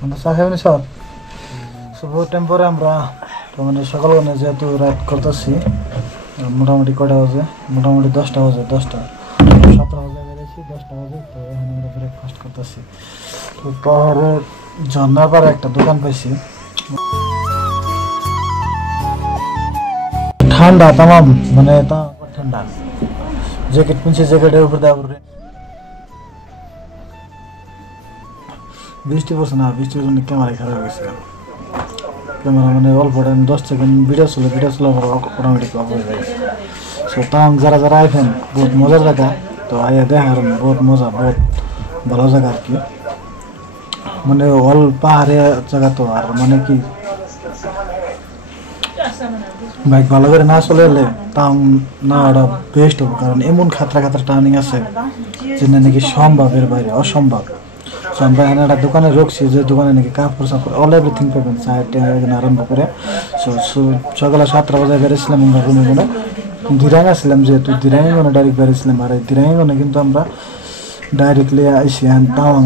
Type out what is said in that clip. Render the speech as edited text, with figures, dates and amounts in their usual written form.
মানে চা খাবেন স্যার বহুত টাইম পরে আমরা তো মানে সকালবেলা যেহেতু রাত করতেছি মোটামুটি কটা বাজে মোটামুটি 10টা বাজে 10টা 17 বাজে বেরিয়েছি 10টা বাজে তো এখন আমরা ব্রেকফাস্ট করতেছি তো পাহাড়ে ঝর্নার পাড়ে একটা দোকান পাইছি ঠান্ডা তামাম মানে ঠান্ডা জ্যাকেট পিনছে জ্যাকেটের উপর দেওয়া বৃষ্টি পড়ছে না বৃষ্টির জন্য ক্যামেরা খারাপ হয়েছে ক্যামেরা মানে অল্প টাইম 10 সেকেন্ড ভিডিও ছিল আমার অটোমেটিক অফ হয়ে যায় সো তাম যারা যারা আইফেন বহুত মজার জায়গা তো আইয়া দেখার বহুত মজা বহুত ভালো জায়গা আর কি মানে অল পাহাড়ে জায়গা তো আর মানে কি বাইক ভালো করে না চলে এলে তাম না ওটা বেস্ট হবে কারণ এমন খাতরা খাতরা টার্নিং আছে যেটা নাকি সম্ভবের বাইরে অসম্ভব আমরা এখানে একটা দোকানে রুকছি যে দোকানে নাকি কাপড় চাপড় অল এভরিথিং পাবেন চারটে আরম্ভ করে সকালে 7টা বাজে বেরিয়েছিলাম আমরা রুমে মানে দিরাং আসছিলাম যেহেতু দিরাঙে ডাইরেক্ট বেরিয়েছিলাম আর দিরাঙে কিন্তু আমরা ডাইরেক্টলি আইসি তাওয়াং